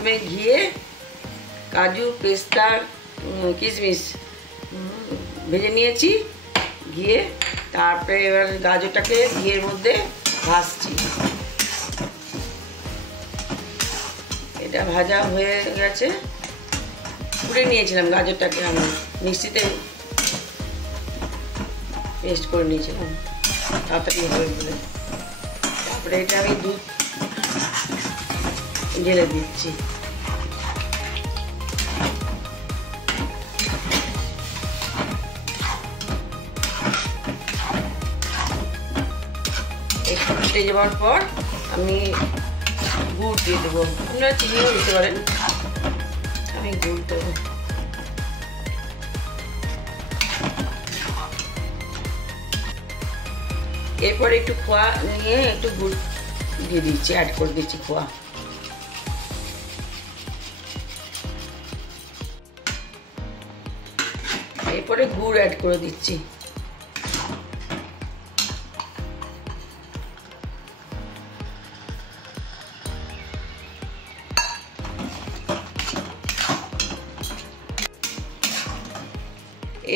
প্রথমে ঘিয়ে কাজু পেস্তা কিশমিশ ভেজে নিয়েছি ঘিয়ে, তারপরে এবার গাজরটাকে ঘিয়ের মধ্যে ভাজছি। এটা ভাজা হয়ে গেছে, কুড়ে নিয়েছিলাম গাজরটাকে, আমি মিক্সিতে পেস্ট করে নিয়েছিলাম তাড়াতাড়ি হবে বলে। তারপরে এটা আমি দুধ ঢেলে দিচ্ছি। একটু ফুটে যাওয়ার পর আমি গুড় দিয়ে দেবো, আপনারা চিনিও দিতে পারেন, আমি গুড় দেবো। এরপরে একটু খোয়া নিয়ে একটু গুড় দিয়ে দিচ্ছি, অ্যাড করে দিচ্ছি খোয়া। এরপরে গুড় অ্যাড করে দিচ্ছি।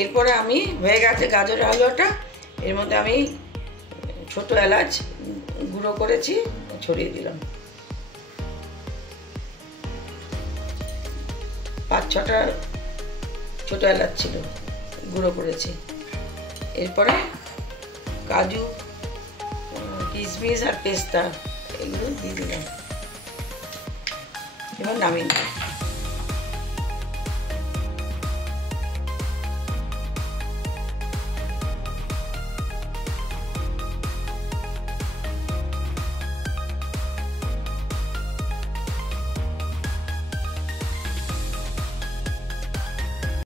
এরপরে আমি হয়ে গেছে গাজরের হালুয়াটা, এর মধ্যে আমি ছোট এলাচ গুঁড়ো করেছি ছড়িয়ে দিলাম, 5-6টা ছোট এলাচ ছিল গুঁড়ো করেছি। এরপরে কাজু কিশমিশ আর পেস্তা এগুলো দিয়ে দিলাম, এবার নামিয়ে দিলাম।